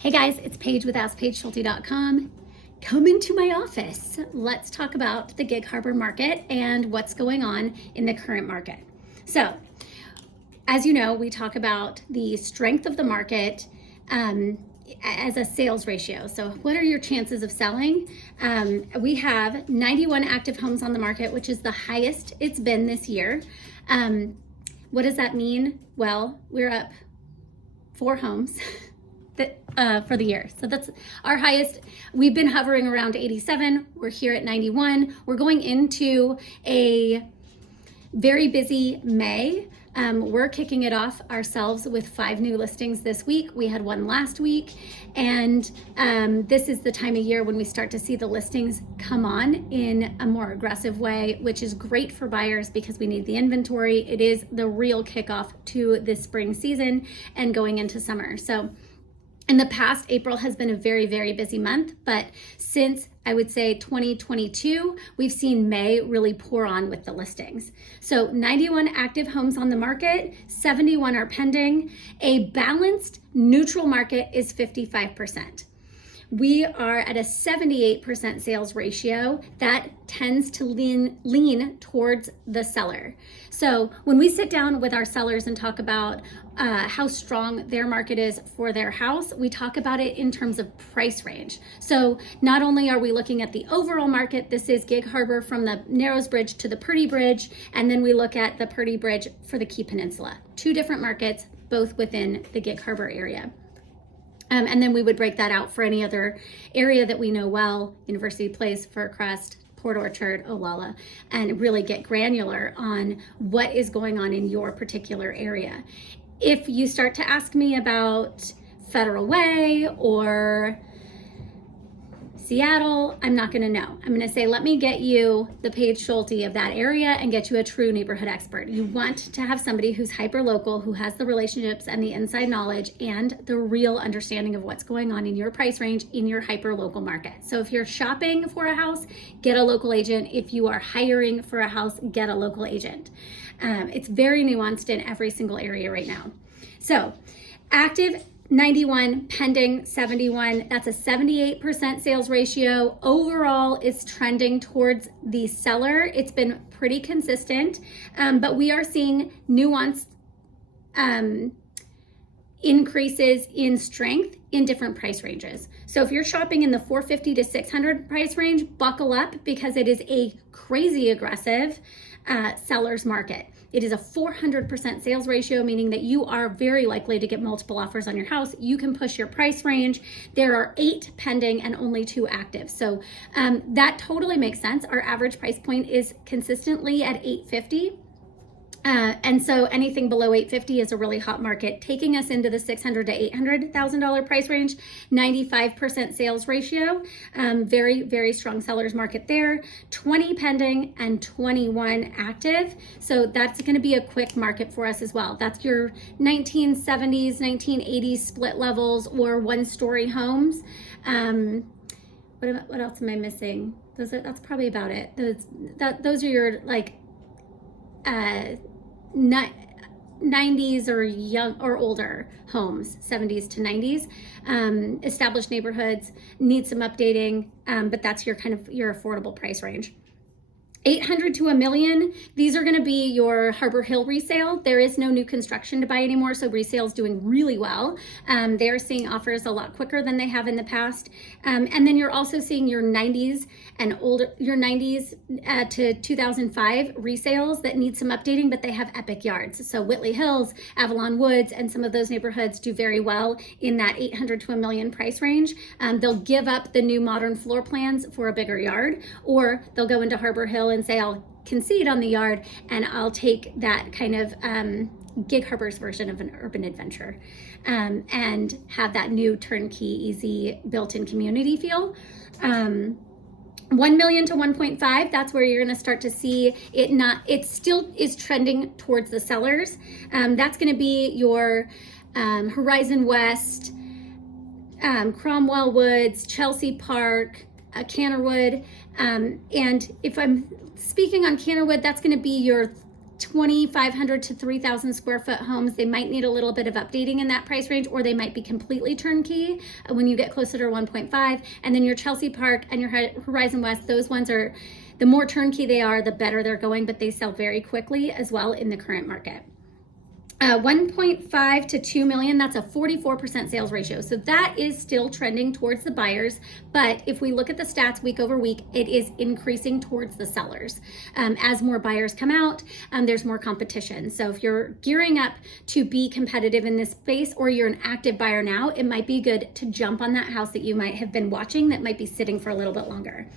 Hey guys, it's Paige with AskPaigeSchulte.com. Come into my office. Let's talk about the Gig Harbor market and what's going on in the current market. So, as you know, we talk about the strength of the market as a sales ratio. So what are your chances of selling? We have 91 active homes on the market, which is the highest it's been this year. What does that mean? Well, we're up 4 homes for the year. So that's our highest. We've been hovering around 87. We're here at 91. We're going into a very busy May. We're kicking it off ourselves with 5 new listings this week. We had 1 last week, and this is the time of year when we start to see the listings come on in a more aggressive way, which is great for buyers because we need the inventory. It is the real kickoff to the spring season and going into summer. So in the past, April has been a very, very busy month, but since I would say 2022, we've seen May really pour on with the listings. So 91 active homes on the market, 71 are pending. A balanced neutral market is 55%. We are at a 78% sales ratio that tends to lean towards the seller. So when we sit down with our sellers and talk about how strong their market is for their house, we talk about it in terms of price range. So not only are we looking at the overall market, this is Gig Harbor from the Narrows Bridge to the Purdy Bridge, and then we look at the Purdy Bridge for the Key Peninsula. 2 different markets, both within the Gig Harbor area. And then we would break that out for any other area that we know well, University Place, Fircrest, Port Orchard, Olalla, and really get granular on what is going on in your particular area. If you start to ask me about Federal Way or Seattle, I'm not gonna know. I'm gonna say, let me get you the Paige Schulte of that area and get you a true neighborhood expert. You want to have somebody who's hyper local, who has the relationships and the inside knowledge and the real understanding of what's going on in your price range in your hyper local market. So if you're shopping for a house, get a local agent. If you are hiring for a house, get a local agent. It's very nuanced in every single area right now. So active 91, pending 71, that's a 78% sales ratio. Overall, it's trending towards the seller. It's been pretty consistent, but we are seeing nuanced increases in strength in different price ranges. So if you're shopping in the 450 to 600 price range, buckle up because it is a crazy aggressive seller's market. It is a 400% sales ratio, meaning that you are very likely to get multiple offers on your house. You can push your price range. There are 8 pending and only 2 active. So that totally makes sense. Our average price point is consistently at $850. And so anything below $850 is a really hot market, taking us into the $600,000 to $800,000 price range, 95% sales ratio, very, very strong seller's market there, 20 pending and 21 active. So that's going to be a quick market for us as well. That's your 1970s, 1980s split levels or 1-story homes. What else am I missing? That's probably about it. Those are your like 90s or young or older homes, 70s to 90s. Established neighborhoods need some updating, but that's your kind of your affordable price range. 800 to $1 million, these are going to be your Harbor Hill resale. There is no new construction to buy anymore, so resale is doing really well. They are seeing offers a lot quicker than they have in the past. And then you're also seeing your 90s and older, your 90s to 2005 resales that need some updating, but they have epic yards. So Whitley Hills, Avalon Woods, and some of those neighborhoods do very well in that 800 to $1 million price range. They'll give up the new modern floor plans for a bigger yard, or they'll go into Harbor Hill and say, I'll concede on the yard and I'll take that kind of Gig Harbor's version of an urban adventure and have that new turnkey, easy built-in community feel. 1 million to 1.5, that's where you're going to start to see it it still is trending towards the sellers. That's going to be your Horizon West, Cromwell Woods, Chelsea Park, Cannerwood. And if I'm speaking on Cannerwood, that's going to be your 2,500 to 3,000 square foot homes, they might need a little bit of updating in that price range, or they might be completely turnkey when you get closer to 1.5. And then your Chelsea Park and your Horizon West, those ones are, the more turnkey they are, the better they're going, but they sell very quickly as well in the current market. 1.5 to 2 million, that's a 44% sales ratio. So that is still trending towards the buyers. But if we look at the stats week over week, it is increasing towards the sellers. As more buyers come out, there's more competition. So if you're gearing up to be competitive in this space, or you're an active buyer now, it might be good to jump on that house that you might have been watching that might be sitting for a little bit longer.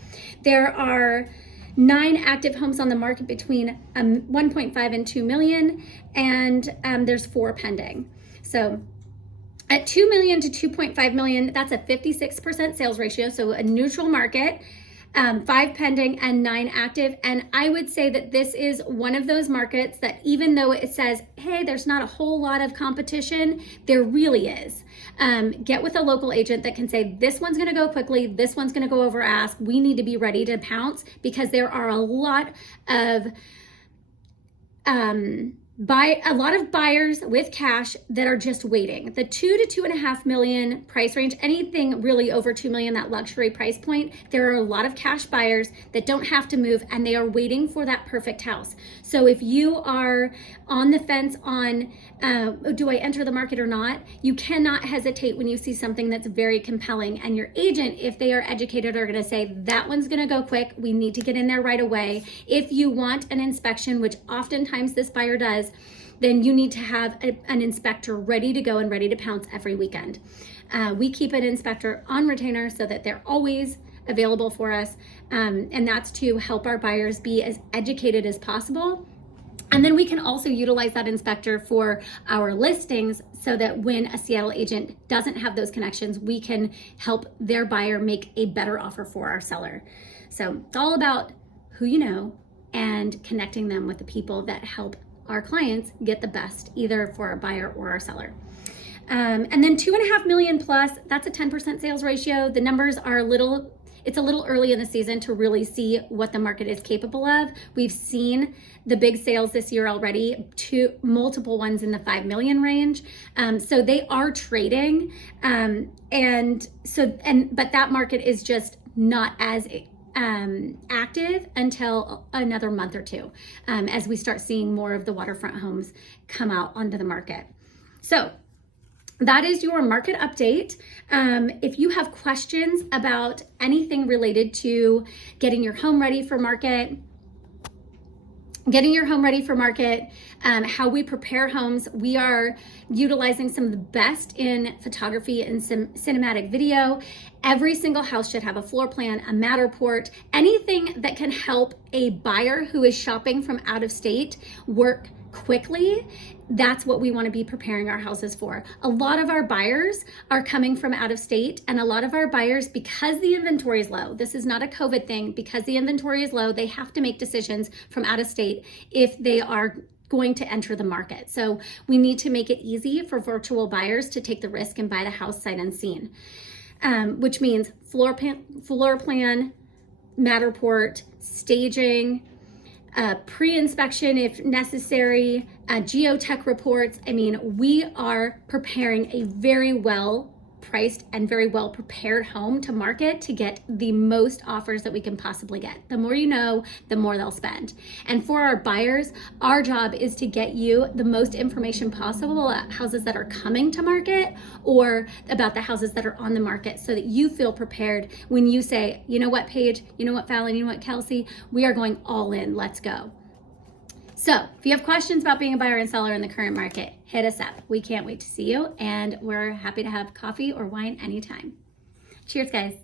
There are 9 active homes on the market between 1.5 and 2 million, and there's 4 pending. So at 2 million to 2.5 million, that's a 56% sales ratio, so a neutral market. 5 pending and 9 active. And I would say that this is one of those markets that, even though it says, hey, there's not a whole lot of competition, there really is. Get with a local agent that can say, this one's gonna go quickly, this one's gonna go over ask, we need to be ready to pounce, because there are a lot of buyers with cash that are just waiting. The 2 to 2.5 million price range, anything really over 2 million, that luxury price point, there are a lot of cash buyers that don't have to move, and they are waiting for that perfect house. So if you are on the fence on, do I enter the market or not, you cannot hesitate when you see something that's very compelling. And your agent, if they are educated, are gonna say, that one's gonna go quick, we need to get in there right away. If you want an inspection, which oftentimes this buyer does, then you need to have an inspector ready to go and ready to pounce every weekend. We keep an inspector on retainer so that they're always available for us, and that's to help our buyers be as educated as possible. And then we can also utilize that inspector for our listings, so that when a Seattle agent doesn't have those connections, we can help their buyer make a better offer for our seller. So it's all about who you know and connecting them with the people that help our clients get the best, either for our buyer or our seller. And then 2.5 million plus, that's a 10% sales ratio. The numbers are it's a little early in the season to really see what the market is capable of. We've seen the big sales this year already, multiple ones in the 5 million range. So they are trading. But that market is just not as active until another month or two, as we start seeing more of the waterfront homes come out onto the market. So that is your market update. If you have questions about anything related to getting your home ready for market, how we prepare homes, we are utilizing some of the best in photography and cinematic video. Every single house should have a floor plan, a Matterport, anything that can help a buyer who is shopping from out of state work quickly. That's what we want to be preparing our houses for. A lot of our buyers are coming from out of state, and a lot of our buyers, because the inventory is low, this is not a COVID thing, because the inventory is low, they have to make decisions from out of state if they are going to enter the market. So we need to make it easy for virtual buyers to take the risk and buy the house sight unseen, which means floor plan, Matterport, staging, pre-inspection if necessary, geotech reports. I mean, we are preparing a very well priced and very well prepared home to market to get the most offers that we can possibly get. The more you know, the more they'll spend. And for our buyers, our job is to get you the most information possible about houses that are coming to market, or about the houses that are on the market, so that you feel prepared when you say, you know what, Paige, you know what, Fallon, you know what, Kelsey, we are going all in, let's go. So if you have questions about being a buyer and seller in the current market, hit us up. We can't wait to see you, and we're happy to have coffee or wine anytime. Cheers, guys.